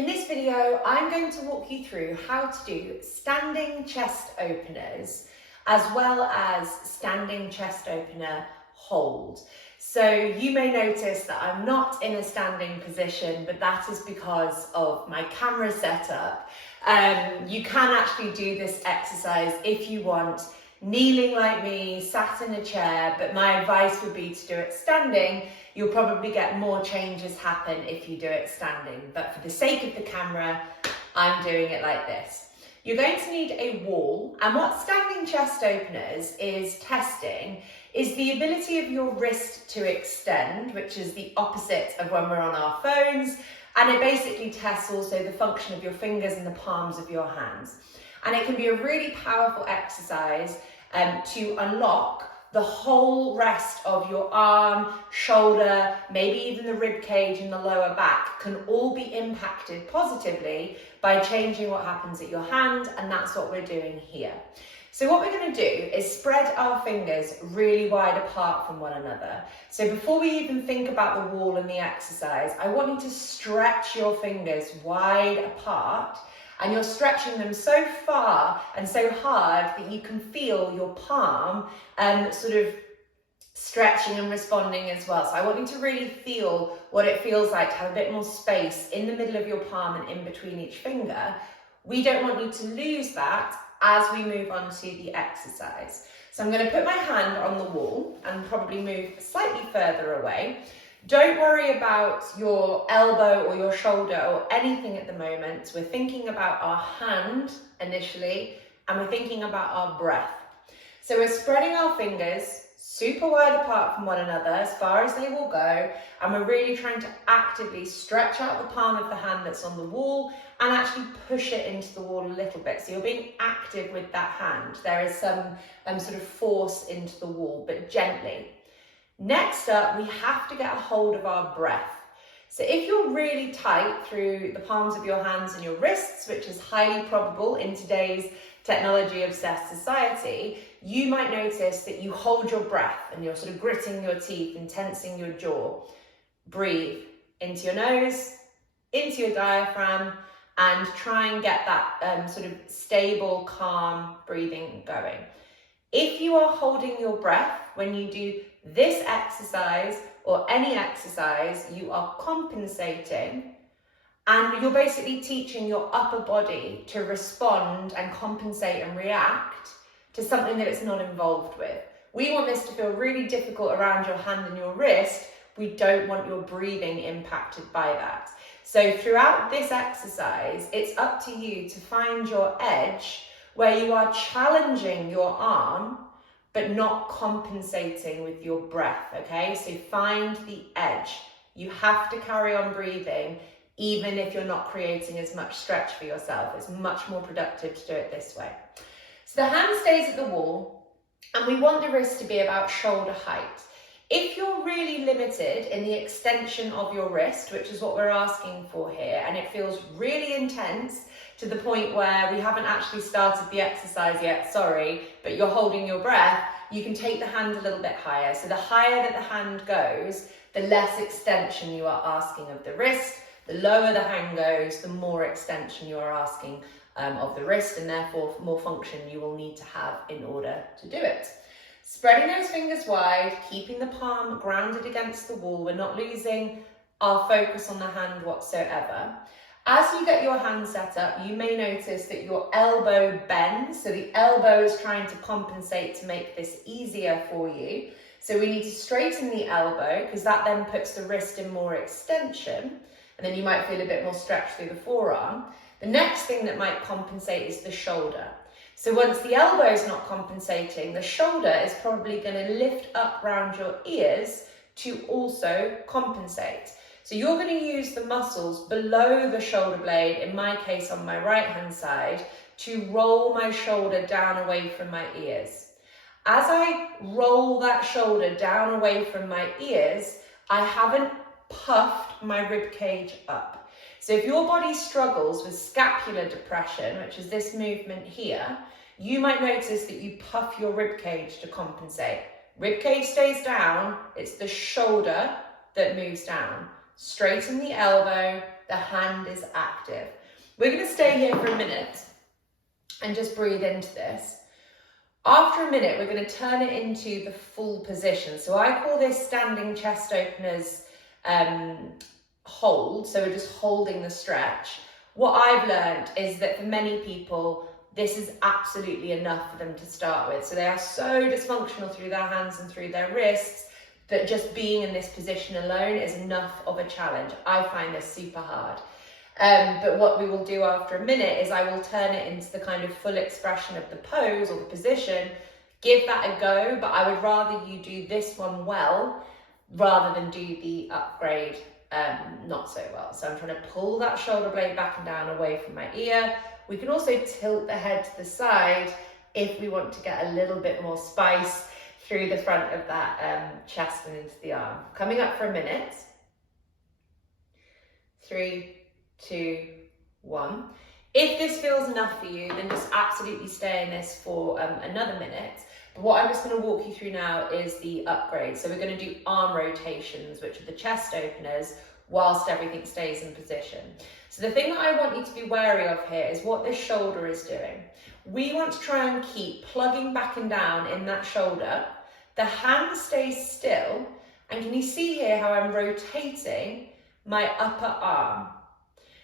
In this video, I'm going to walk you through how to do standing chest openers as well as standing chest opener hold. So you may notice that I'm not in a standing position, but that is because of my camera setup. You can actually do this exercise if you want, kneeling like me, sat in a chair, but my advice would be to do it standing. You'll probably get more changes happen if you do it standing, but for the sake of the camera, I'm doing it like this. You're going to need a wall, and what standing chest openers is testing is the ability of your wrist to extend, which is the opposite of when we're on our phones, and it basically tests also the function of your fingers and the palms of your hands. And it can be a really powerful exercise to unlock the whole rest of your arm, shoulder, maybe even the rib cage and the lower back can all be impacted positively by changing what happens at your hand, and that's what we're doing here. So what we're going to do is spread our fingers really wide apart from one another. So before we even think about the wall and the exercise, I want you to stretch your fingers wide apart. And you're stretching them so far and so hard that you can feel your palm sort of stretching and responding as well. So I want you to really feel what it feels like to have a bit more space in the middle of your palm and in between each finger. We don't want you to lose that as we move on to the exercise. So I'm going to put my hand on the wall and probably move slightly further away. Don't worry about your elbow or your shoulder or anything at the moment. We're thinking about our hand initially, and we're thinking about our breath. So we're spreading our fingers super wide apart from one another as far as they will go, and we're really trying to actively stretch out the palm of the hand that's on the wall and actually push it into the wall a little bit. So you're being active with that hand. There is some sort of force into the wall, but gently. Next up, we have to get a hold of our breath. So if you're really tight through the palms of your hands and your wrists, which is highly probable in today's technology-obsessed society, you might notice that you hold your breath and you're sort of gritting your teeth and tensing your jaw. Breathe into your nose, into your diaphragm, and try and get that sort of stable, calm breathing going. If you are holding your breath when you do this exercise or any exercise, you are compensating, and you're basically teaching your upper body to respond and compensate and react to something that it's not involved with. We want this to feel really difficult around your hand and your wrist. We don't want your breathing impacted by that. So throughout this exercise, it's up to you to find your edge where you are challenging your arm but not compensating with your breath, okay? So find the edge. You have to carry on breathing even if you're not creating as much stretch for yourself. It's much more productive to do it this way. So the hand stays at the wall, and we want the wrist to be about shoulder height. If you're really limited in the extension of your wrist, which is what we're asking for here, and it feels really intense to the point where we haven't actually started the exercise yet, sorry, but you're holding your breath, you can take the hand a little bit higher. So the higher that the hand goes, the less extension you are asking of the wrist. The lower the hand goes, the more extension you are asking of the wrist, and therefore more function you will need to have in order to do it. Spreading those fingers wide, keeping the palm grounded against the wall. We're not losing our focus on the hand whatsoever. As you get your hand set up, you may notice that your elbow bends. So the elbow is trying to compensate to make this easier for you. So we need to straighten the elbow because that then puts the wrist in more extension. And then you might feel a bit more stretch through the forearm. The next thing that might compensate is the shoulder. So once the elbow is not compensating, the shoulder is probably going to lift up around your ears to also compensate. So you're going to use the muscles below the shoulder blade, in my case on my right hand side, to roll my shoulder down away from my ears. As I roll that shoulder down away from my ears, I haven't puffed my rib cage up. So if your body struggles with scapular depression, which is this movement here, you might notice that you puff your rib cage to compensate. Rib cage stays down, it's the shoulder that moves down. Straighten the elbow, the hand hand is active. We're going to stay here for a minute and just breathe into this. After a minute, we're going to turn it into the full position. So I call this standing chest openers hold. So we're just holding the stretch. What I've learned is that for many people, this is absolutely enough for them to start with. So they are so dysfunctional through their hands and through their wrists that just being in this position alone is enough of a challenge. I find this super hard. But what we will do after a minute is I will turn it into the kind of full expression of the pose or the position, give that a go, but I would rather you do this one well rather than do the upgrade not so well. So I'm trying to pull that shoulder blade back and down away from my ear. We can also tilt the head to the side if we want to get a little bit more spice through the front of that chest and into the arm. Coming up for a minute. 3, 2, 1. If this feels enough for you, then just absolutely stay in this for another minute. But what I'm just going to walk you through now is the upgrade. So we're going to do arm rotations, which are the chest openers, whilst everything stays in position. So the thing that I want you to be wary of here is what this shoulder is doing. We want to try and keep plugging back and down in that shoulder. The hand stays still. And can you see here how I'm rotating my upper arm?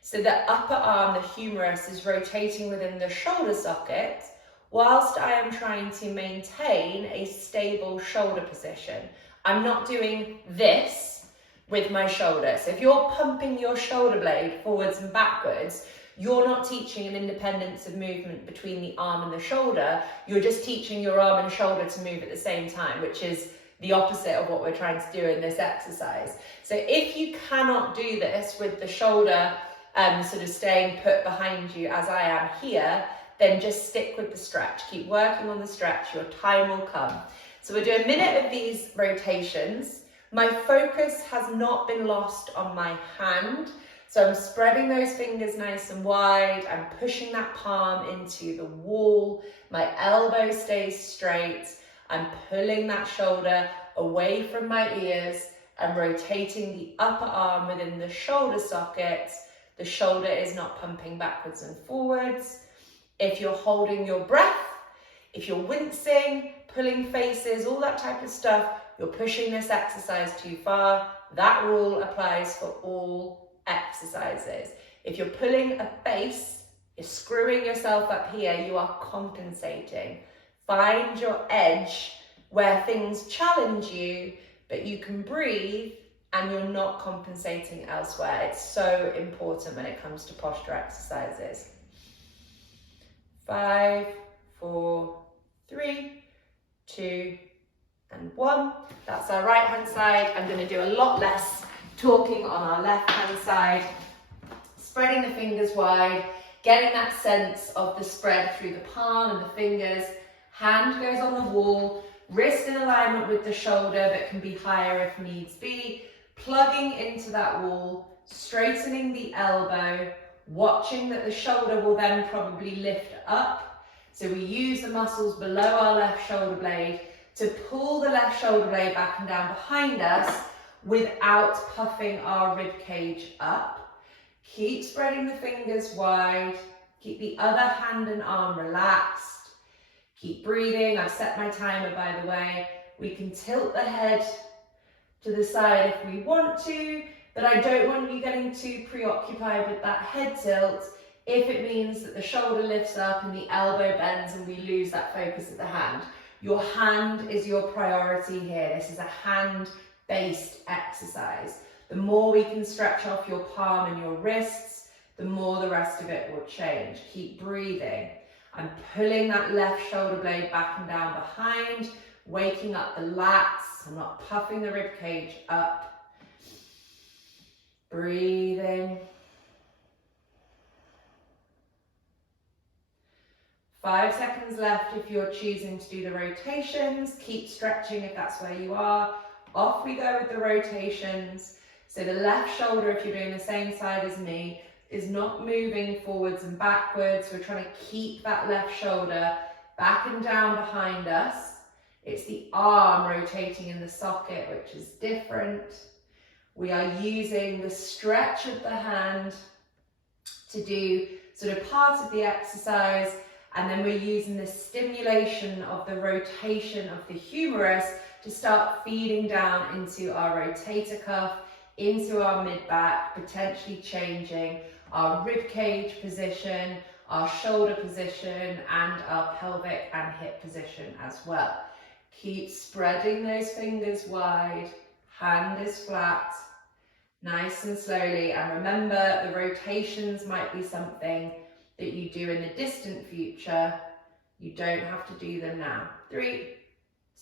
So the upper arm, the humerus, is rotating within the shoulder socket whilst I am trying to maintain a stable shoulder position. I'm not doing this with my shoulder. So if you're pumping your shoulder blade forwards and backwards, you're not teaching an independence of movement between the arm and the shoulder. You're just teaching your arm and shoulder to move at the same time, which is the opposite of what we're trying to do in this exercise. So if you cannot do this with the shoulder sort of staying put behind you as I am here, then just stick with the stretch. Keep working on the stretch, your time will come. So we'll do a minute of these rotations. My focus has not been lost on my hand. So I'm spreading those fingers nice and wide. I'm pushing that palm into the wall. My elbow stays straight. I'm pulling that shoulder away from my ears and rotating the upper arm within the shoulder socket. The shoulder is not pumping backwards and forwards. If you're holding your breath, if you're wincing, pulling faces, all that type of stuff, you're pushing this exercise too far. That rule applies for all exercises. If you're pulling a face, you're screwing yourself up here, you are compensating. Find your edge where things challenge you, but you can breathe and you're not compensating elsewhere. It's so important when it comes to posture exercises. 5, 4, 3, 2, and 1. That's our right hand side. I'm going to do a lot less talking on our left hand side. Spreading the fingers wide, getting that sense of the spread through the palm and the fingers. Hand goes on the wall, wrist in alignment with the shoulder but can be higher if needs be. Plugging into that wall, straightening the elbow, watching that the shoulder will then probably lift up. So we use the muscles below our left shoulder blade to pull the left shoulder blade back and down behind us without puffing our rib cage up. Keep spreading the fingers wide. Keep the other hand and arm relaxed. Keep breathing. I've set my timer, by the way. We can tilt the head to the side if we want to, but I don't want you getting too preoccupied with that head tilt if it means that the shoulder lifts up and the elbow bends and we lose that focus of the hand. Your hand is your priority here. This is a hand-based exercise. The more we can stretch off your palm and your wrists, the more the rest of it will change. Keep breathing. I'm pulling that left shoulder blade back and down behind, waking up the lats. I'm not puffing the rib cage up. Breathing. 5 seconds left if you're choosing to do the rotations. Keep stretching if that's where you are. Off we go with the rotations. So the left shoulder, if you're doing the same side as me, is not moving forwards and backwards. We're trying to keep that left shoulder back and down behind us. It's the arm rotating in the socket, which is different. We are using the stretch of the hand to do sort of part of the exercise, and then we're using the stimulation of the rotation of the humerus to start feeding down into our rotator cuff, into our mid-back, potentially changing our rib cage position, our shoulder position, and our pelvic and hip position as well. Keep spreading those fingers wide, hand is flat, nice and slowly. And remember, the rotations might be something that you do in the distant future. You don't have to do them now. 3,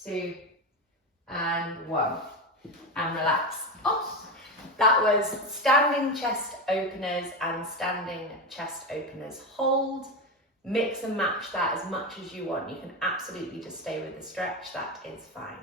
2, and 1. And relax off. That was standing chest openers and standing chest openers hold. Mix and match that as much as you want. You can absolutely just stay with the stretch, that is fine.